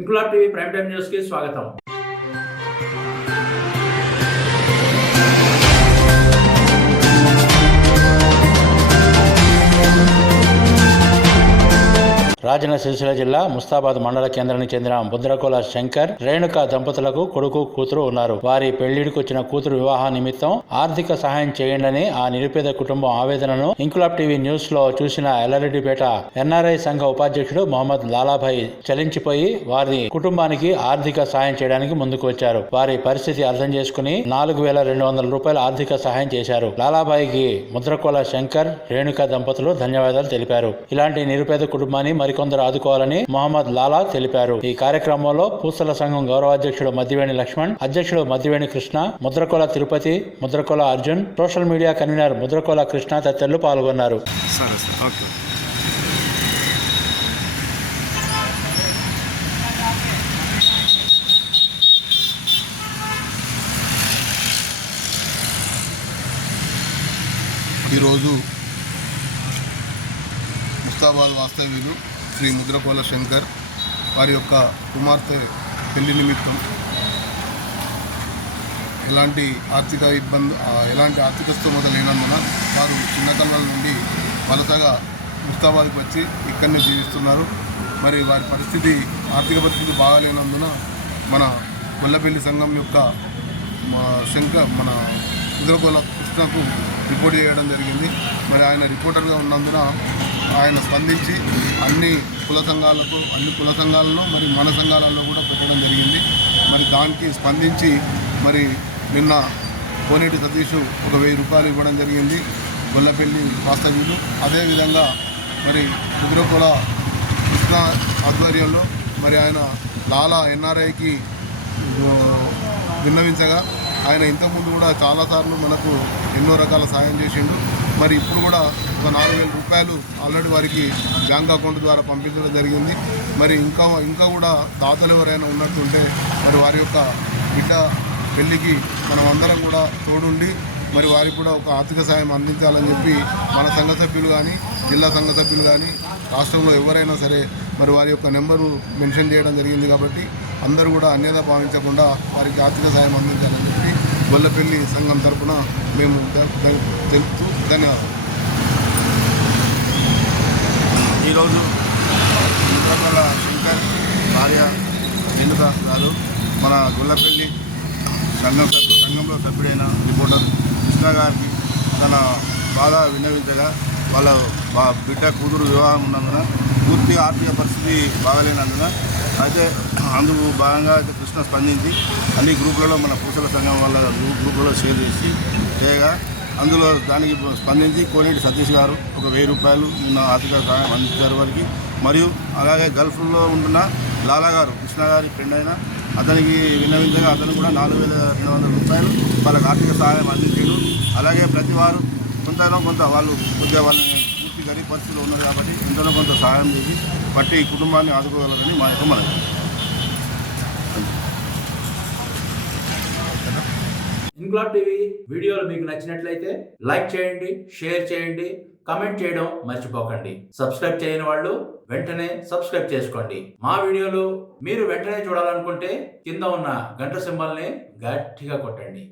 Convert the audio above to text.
Inquilab TV prime time news కి స్వాగతం. రాజన్న సిరిసిల్ల జిల్లా ముస్తాబాద్ మండల కేంద్రానికి చెందిన బుద్రకుల శంకర్, రేణుక దంపతులకు కొడుకు, కూతురు ఉన్నారు. వారి పెళ్లిడికి వచ్చిన కూతురు వివాహ నిమిత్తం ఆర్థిక సహాయం చేయండి ఆ నిరుపేద కుటుంబం ఆవేదనను ఇంక్లాబ్ టీవీ న్యూస్ లో చూసిన ఎల్లారెడ్డిపేట ఎన్ఆర్ఐ సంఘ ఉపాధ్యక్షుడు మొహమ్మద్ లాలాభాయ్ చలించిపోయి వారి కుటుంబానికి ఆర్థిక సహాయం చేయడానికి ముందుకు వచ్చారు. వారి పరిస్థితి అర్థం చేసుకుని 4,200 రూపాయల ఆర్థిక సహాయం చేశారు. లాలాభాయికి ముద్రకుల శంకర్, రేణుక దంపతులు ధన్యవాదాలు తెలిపారు. ఇలాంటి నిరుపేద కుటుంబాన్ని మరికొందరు ఆదుకోవాలని మొహమ్మద్ లాలా తెలిపారు. ఈ కార్యక్రమంలో పూసల సంఘం గౌరవాధ్యక్షుడు మద్దివేణి లక్ష్మణ్, అధ్యక్షుడు Maddiveni Krishna, Mudrakula Tirupati, Mudrakula Arjun, social media convener Mudrakula Krishna తదితరులు పాల్గొన్నారు. ఈరోజు ముస్తాబాద్ వాస్తవ్యులు శ్రీ ముద్రకుల శంకర్ వారి యొక్క కుమార్తె పెళ్లి నిమిత్తం ఎలాంటి ఆర్థిక స్తోమత లేనందున వారు చిన్నతనం నుండి వలసగా ముస్తాబాద్కి వచ్చి ఇక్కడనే జీవిస్తున్నారు. మరి వారి ఆర్థిక పరిస్థితి బాగాలేనందున మన గొల్లపల్లి సంఘం యొక్క మన ముద్రకుల కృష్ణకు రిపోర్ట్ చేయడం జరిగింది. మరి ఆయన రిపోర్టర్గా ఉన్నందున ఆయన స్పందించి అన్ని కుల సంఘాలలో మరి మన సంఘాలలో కూడా పెట్టడం జరిగింది. మరి దానికి స్పందించి మరి నిన్న కోనేటి సతీష్ ఒక 1000 రూపాయలు ఇవ్వడం జరిగింది గొల్లపల్లి వాస్తవ్యులు. అదేవిధంగా మరి ముద్రకుల కృష్ణ ఆధ్వర్యంలో మరి ఆయన లాలా ఎన్ఆర్ఐకి విన్నవించగా ఆయన ఇంతకుముందు కూడా చాలాసార్లు మనకు ఎన్నో రకాల సాయం చేసిండు. మరి ఇప్పుడు కూడా ఒక 4,000 రూపాయలు ఆల్రెడీ వారికి బ్యాంక్ అకౌంట్ ద్వారా పంపించడం జరిగింది. మరి ఇంకా కూడా దాతలు ఎవరైనా ఉన్నట్టుంటే మరి వారి యొక్క బిడ్డ పెళ్లికి మనం అందరం కూడా తోడుండి మరి వారికి కూడా ఒక ఆర్థిక సాయం అందించాలని చెప్పి మన సంఘ సభ్యులు కానీ, జిల్లా సంఘ సభ్యులు కానీ, రాష్ట్రంలో ఎవరైనా సరే మరి వారి యొక్క నెంబరు మెన్షన్ చేయడం జరిగింది. కాబట్టి అందరూ కూడా అన్యత భావించకుండా వారికి ఆర్థిక సాయం అందించాలని చెప్పి గొల్లపల్లి సంఘం తరఫున మేము తెలుపుతూ ధన్యవాదాలు. ఈరోజు ముద్రకుల శంకర్ భార్య రేణుక గారు మన గొల్లపల్లి సంఘంలో సభ్యుడైన రిపోర్టర్ కృష్ణ గారికి తన బాధ విన్నవించగా వాళ్ళ బిడ్డ కూతురు వివాహం ఉన్నందున పూర్తి ఆర్థిక పరిస్థితి బాగలేనందున అయితే అందుకు భాగంగా అయితే కృష్ణ స్పందించి అన్ని గ్రూపులలో మన పూసల సంఘం వాళ్ళ గ్రూపులలో షేర్ చేసి చేయగా అందులో దానికి స్పందించి కోనేటి సతీష్ గారు ఒక 1000 రూపాయలు ఆర్థిక సహాయం అందించారు వారికి. మరియు అలాగే గల్ఫ్లో ఉంటున్న లాలా గారు, కృష్ణ గారి ఫ్రెండ్ అయిన అతనికి విన్నవించగా అతను కూడా 4,200 రూపాయలు వాళ్ళకి ఆర్థిక సహాయం అందించాడు. అలాగే ప్రతి వారు కొంత వాళ్ళు కొద్దిగా వాళ్ళని పూర్తి గరీబ్ పరిస్థితులు ఉన్నారు కాబట్టి ఎంతనో కొంత సహాయం చేసి బట్టి కుటుంబాన్ని ఆదుకోగలరని మా యొక్క మనవి. ఇంక్లాబ్ టీవీ వీడియోలు మీకు నచ్చినట్లయితే లైక్ చేయండి, షేర్ చేయండి, కమెంట్ చేయడం మర్చిపోకండి. సబ్స్క్రైబ్ చేయని వాళ్ళు వెంటనే సబ్స్క్రైబ్ చేసుకోండి. మా వీడియోలు మీరు వెంటనే చూడాలనుకుంటే కింద ఉన్న గంట సింబల్ని గట్టిగా కొట్టండి.